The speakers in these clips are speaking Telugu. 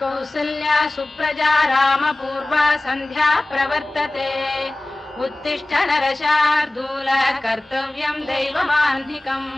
कौसल्या सुप्रजा रामपूर्वा सन्ध्या प्रवर्तते। उत्तिष्ठ नरशार्दूल कर्तव्यं दैवमान्धिकम्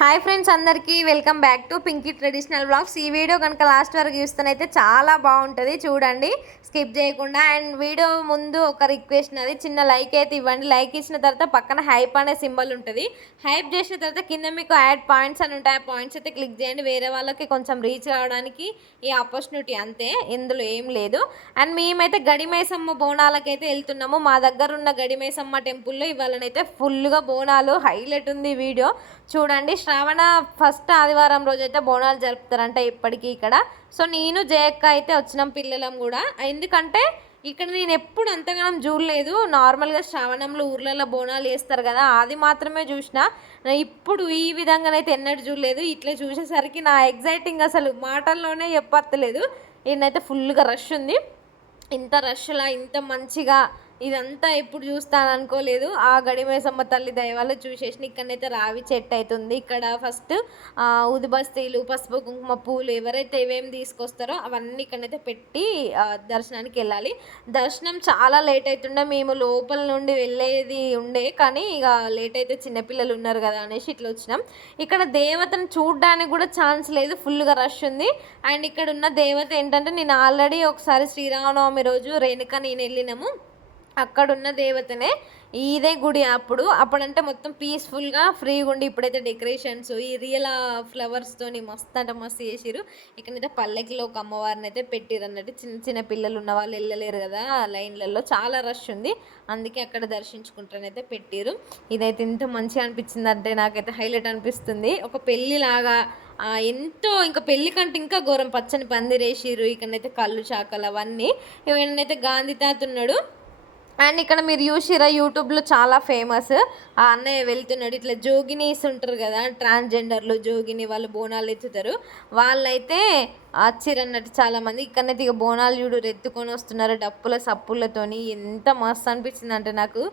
హాయ్ ఫ్రెండ్స్ అందరికీ welcome back to Pinky traditional blogs ఈ వీడియో కనుక లాస్ట్ వరకు చూస్తేనైతే చాలా బాగుంటుంది చూడండి. స్కిప్ చేయకుండా. అండ్ వీడియో ముందు ఒక రిక్వెస్ట్ అది చిన్న లైక్ అయితే ఇవ్వండి. లైక్ ఇచ్చిన తర్వాత పక్కన హైప్ అనే సింబల్ ఉంటుంది. హైప్ చేసిన తర్వాత కింద మీకు యాడ్ పాయింట్స్ అని ఉంటాయి. ఆ పాయింట్స్ అయితే క్లిక్ చేయండి. వేరే వాళ్ళకి కొంచెం రీచ్ రావడానికి ఈ ఆపర్చునిటీ అంతే. ఇందులో ఏం లేదు. అండ్ మేమైతే గడిమైసమ్మ బోనాలకైతే వెళ్తున్నాము. మా దగ్గర ఉన్న గడిమైసమ్మ టెంపుల్లో ఇవాళనైతే ఫుల్గా బోనాలు హైలైట్ ఉంది వీడియో. చూడండి శ్రావణ ఫస్ట్ ఆదివారం రోజు అయితే బోనాలు జరుపుతారంట ఇప్పటికీ ఇక్కడ. సో నేను జయక్క అయితే వచ్చినాం పిల్లలం కూడా. ఎందుకంటే ఇక్కడ నేను ఎప్పుడు అంతగానం చూడలేదు. నార్మల్గా శ్రావణంలో ఊర్లలో బోనాలు వేస్తారు కదా అది మాత్రమే చూసిన. ఇప్పుడు ఈ విధంగానైతే ఎన్నడూ చూడలేదు. ఇట్లా చూసేసరికి నా ఎగ్జైటింగ్ అసలు మాటల్లోనే చెప్పత్తలేదు ఈయనైతే ఫుల్గా రష్ ఉంది. ఇంత రష్లా ఇంత మంచిగా ఇదంతా ఎప్పుడు చూస్తాను అనుకోలేదు ఆ గడిమేసమ్మ తల్లి దైవాలు చూసేసిన ఇక్కడనైతే రావి చెట్టు అవుతుంది ఇక్కడ ఫస్ట్ ఉదిబస్తీలు పసుపు కుంకుమ పూలు ఎవరైతే ఏమేమి తీసుకొస్తారో అవన్నీ ఇక్కడనైతే పెట్టి దర్శనానికి వెళ్ళాలి. దర్శనం చాలా లేట్ అవుతుండే మేము లోపల నుండి వెళ్ళేది ఉండే. కానీ ఇక లేట్ అయితే చిన్నపిల్లలు ఉన్నారు కదా అనేసి ఇట్లా వచ్చినాం. ఇక్కడ దేవతను చూడడానికి కూడా ఛాన్స్ లేదు. ఫుల్గా రష్ ఉంది. అండ్ ఇక్కడ ఉన్న దేవత ఏంటంటే నేను ఆల్రెడీ ఒకసారి శ్రీరామనవమి రోజు రేణుక నేను వెళ్ళినాము. అక్కడున్న దేవతనే ఇదే గుడి అప్పుడు. అప్పుడంటే మొత్తం పీస్ఫుల్గా ఫ్రీగా ఉండి ఇప్పుడైతే డెకరేషన్స్ ఈ రియల్ ఫ్లవర్స్తోని మస్తు అంటే మస్తు చేసిరు ఇక్కడైతే పల్లెకిలో ఒక అమ్మవారిని అయితే పెట్టిరు అన్నట్టు. చిన్న చిన్న పిల్లలు ఉన్న వాళ్ళు వెళ్ళలేరు కదా లైన్లలో చాలా రష్ ఉంది. అందుకే అక్కడ దర్శించుకుంటానైతే పెట్టిరు ఇదైతే ఎంత మంచిగా అనిపించింది అంటే నాకైతే హైలైట్ అనిపిస్తుంది. ఒక పెళ్ళిలాగా ఎంతో ఇంకా పెళ్ళి కంటే ఇంకా ఘోరం పచ్చని పందిరేసిరు ఇక్కడైతే కళ్ళు చాకలు అవన్నీ. ఇవన్నైతే గాంధీ తాత ఉన్నాడు. అండ్ ఇక్కడ మీరు చూసిరా యూట్యూబ్లో చాలా ఫేమస్. ఆ అన్నయ్య వెళ్తున్నాడు. ఇట్లా జోగినీస్ ఉంటారు కదా ట్రాన్స్జెండర్లు జోగిని వాళ్ళు బోనాలు ఎత్తుతారు. వాళ్ళైతే వచ్చిరన్నట్టు చాలామంది ఇక్కడనైతే ఇక బోనాలు చూడు ఎత్తుకొని వస్తున్నారు డప్పుల సప్పులతోని. ఎంత మస్తు అనిపించింది అంటే నాకు.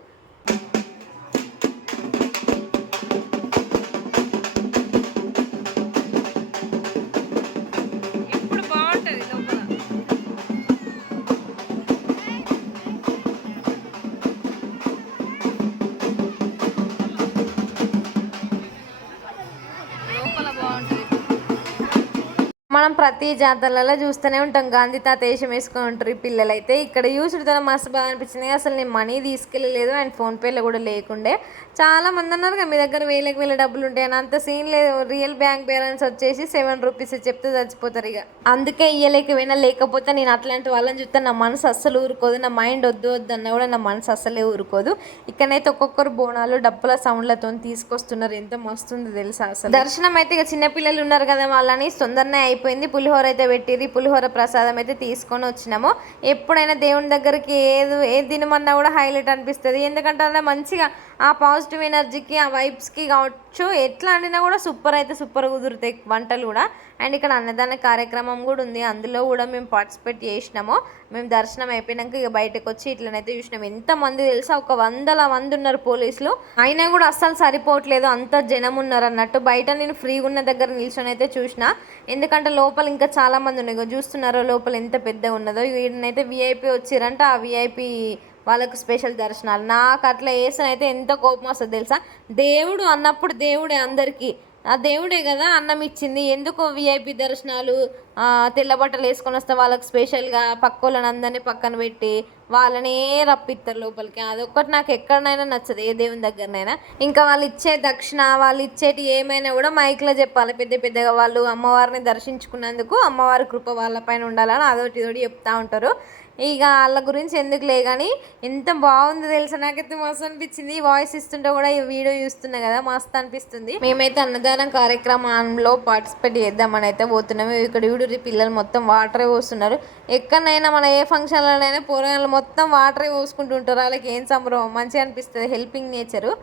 మనం ప్రతి జాతరలలో చూస్తూనే ఉంటాం. గాంధీ తాత వేషం వేసుకొని ఉంటారు ఈ పిల్లలైతే. ఇక్కడ యూసుడుతో మస్తు బాగా అనిపించింది. అసలు నేను మనీ తీసుకెళ్ళలేదు. అండ్ ఫోన్పేలో కూడా లేకుండే. చాలా మంది అన్నారు కదా మీ దగ్గర వేలకు వేల డబ్బులు ఉంటాయని అంత సీన్ లేదు. రియల్ బ్యాంక్ బ్యాలెన్స్ వచ్చేసి సెవెన్ రూపీస్ చెప్తే చచ్చిపోతారు ఇక. అందుకే ఇయ్యలేకపోయినా లేకపోతే నేను అట్లాంటి వాళ్ళని చూస్తే నా మనసు అస్సలు ఊరుకోదు. నా మైండ్ వద్దు వద్దు అన్న కూడా నా మనసు అస్సలే ఊరుకోదు. ఇక్కడైతే ఒక్కొక్కరు బోనాలు డప్పుల సౌండ్లతో తీసుకొస్తున్నారు. ఎంత మస్తుంది తెలుసా అసలు. దర్శనం అయితే ఇక చిన్నపిల్లలు ఉన్నారు కదా వాళ్ళని. తొందరనే అయిపోయింది. పులిహోర అయితే పెట్టిరి పులిహోర ప్రసాదం అయితే తీసుకొని వచ్చినాము. ఎప్పుడైనా దేవుని దగ్గరికి ఏది ఏ తినమన్నా కూడా హైలైట్ అనిపిస్తుంది. ఎందుకంటే అలా మంచిగా ఆ పాజిటివ్ ఎనర్జీకి ఆ వైబ్స్కి కావచ్చు ఎట్లా వండినా కూడా సూపర్ అయితే సూపర్ కుదురుతాయి వంటలు కూడా. అండ్ ఇక్కడ అన్నదాన కార్యక్రమం కూడా ఉంది. అందులో కూడా మేము పార్టిసిపేట్ చేసినాము. మేము దర్శనం అయిపోయినాక ఇక బయటకు వచ్చి ఇట్లనైతే చూసినాం. ఎంతమంది తెలుసా? ఒక వందల మంది ఉన్నారు పోలీసులు. అయినా కూడా అస్సలు సరిపోవట్లేదు. అంత జనం ఉన్నారు అన్నట్టు. బయట నేను ఫ్రీగా ఉన్న దగ్గర నిల్చొని అయితే చూసిన. ఎందుకంటే లోపల ఇంకా చాలా మంది ఉన్నాయి చూస్తున్నారో లోపల ఎంత పెద్దగా ఉన్నదో. ఈయనైతే విఐపి వచ్చారంట. ఆ విఐపి వాళ్ళకు స్పెషల్ దర్శనాలు. నాకు అట్లా వేసిన అయితే ఎంత కోపం వస్తుంది తెలుసా? దేవుడు అన్నప్పుడు దేవుడే అందరికీ. ఆ దేవుడే కదా అన్నం ఇచ్చింది. ఎందుకు విఐపి దర్శనాలు తెల్ల బట్టలు వేసుకొని వస్తే వాళ్ళకి స్పెషల్గా పక్కోళ్ళని అందరినీ పక్కన పెట్టి వాళ్ళనే రప్పిస్తారు లోపలికి. అదొక్కటి నాకు ఎక్కడనైనా నచ్చదు ఏ దేవుని దగ్గరనైనా. ఇంకా వాళ్ళు ఇచ్చే దక్షిణ వాళ్ళు ఇచ్చేటి ఏమైనా కూడా మైక్లో చెప్పాలి. పెద్ద పెద్దగా వాళ్ళు అమ్మవారిని దర్శించుకున్నందుకు అమ్మవారి కృప వాళ్ళపైన ఉండాలని అదొకటి ఇదొకటి చెప్తా ఉంటారు. ఇక వాళ్ళ గురించి ఎందుకులే కానీ ఎంత బాగుందో తెలుసా? నాకైతే మస్తు అనిపించింది. వాయిస్ ఇస్తుంటే కూడా ఈ వీడియో చూస్తున్నా కదా మస్తు అనిపిస్తుంది. మేమైతే అన్నదానం కార్యక్రమంలో పార్టిసిపేట్ చేద్దామని అయితే పోతున్నాము. ఇక్కడ ఊడూరి పిల్లలు మొత్తం వాటరే పోస్తున్నారు. ఎక్కడైనా మన ఏ ఫంక్షన్లోనైనా పోరాళ్ళు మొత్తం వాటరే పోసుకుంటుంటారు. వాళ్ళకి ఏం సంబరం? మంచిగా అనిపిస్తుంది. హెల్పింగ్ నేచరు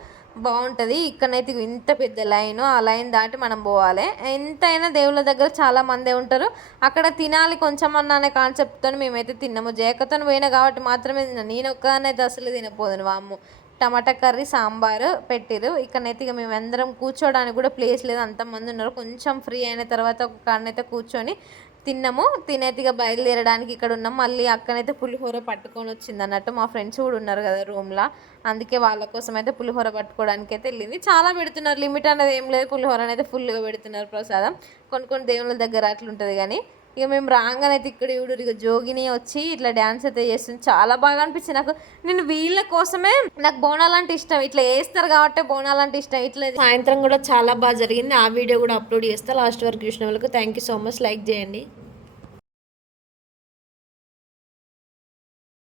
బాగుంటుంది. ఇక్కడనైతే ఇంత పెద్ద లైన్ ఆ లైన్ దాటి మనం పోవాలి. ఎంతైనా దేవుళ్ళ దగ్గర చాలా మందే ఉంటారు. అక్కడ తినాలి కొంచెం అన్న అనే కాన్సెప్ట్తో మేమైతే తిన్నాము. జేకతో పోయినా కాబట్టి మాత్రమే తిన్నా. నేను ఒక్కనైతే అసలు తినపోదును వాము టమాటా కర్రీ సాంబారు పెట్టిరు. ఇక్కడనైతే ఇక మేము అందరం కూర్చోడానికి కూడా ప్లేస్ లేదు. అంతమంది ఉన్నారు. కొంచెం ఫ్రీ అయిన తర్వాత ఒక కాడనైతే కూర్చొని తిన్నాము. తినేతిగా బయలుదేరడానికి ఇక్కడ ఉన్నాం. మళ్ళీ అక్కనైతే పులిహోర పట్టుకొని వచ్చింది అన్నట్టు మా ఫ్రెండ్స్ కూడా ఉన్నారు కదా రూమ్లో అందుకే వాళ్ళ కోసం అయితే పులిహోర పట్టుకోవడానికి అయితే వెళ్ళింది. చాలా పెడుతున్నారు. లిమిట్ అనేది ఏం లేదు. పులిహోర అనేది ఫుల్గా పెడుతున్నారు ప్రసాదం. కొన్ని కొన్ని దేవుళ్ళ దగ్గర అట్లుంటుంది కానీ ఇక మేము రాగానైతే ఇక్కడ చూడు ఇక జోగిని వచ్చి ఇట్లా డ్యాన్స్ అయితే చేస్తుంది. చాలా బాగా అనిపించింది నాకు. నేను వీళ్ళ కోసమే నాకు బోనాలంటే ఇష్టం. ఇట్లా వేస్తారు కాబట్టి బోనాలంటే ఇష్టం. ఇట్లా సాయంత్రం కూడా చాలా బాగా జరిగింది. ఆ వీడియో కూడా అప్లోడ్ చేస్తా. లాస్ట్ వరకు చూసిన వాళ్ళకు thank you so much like చేయండి.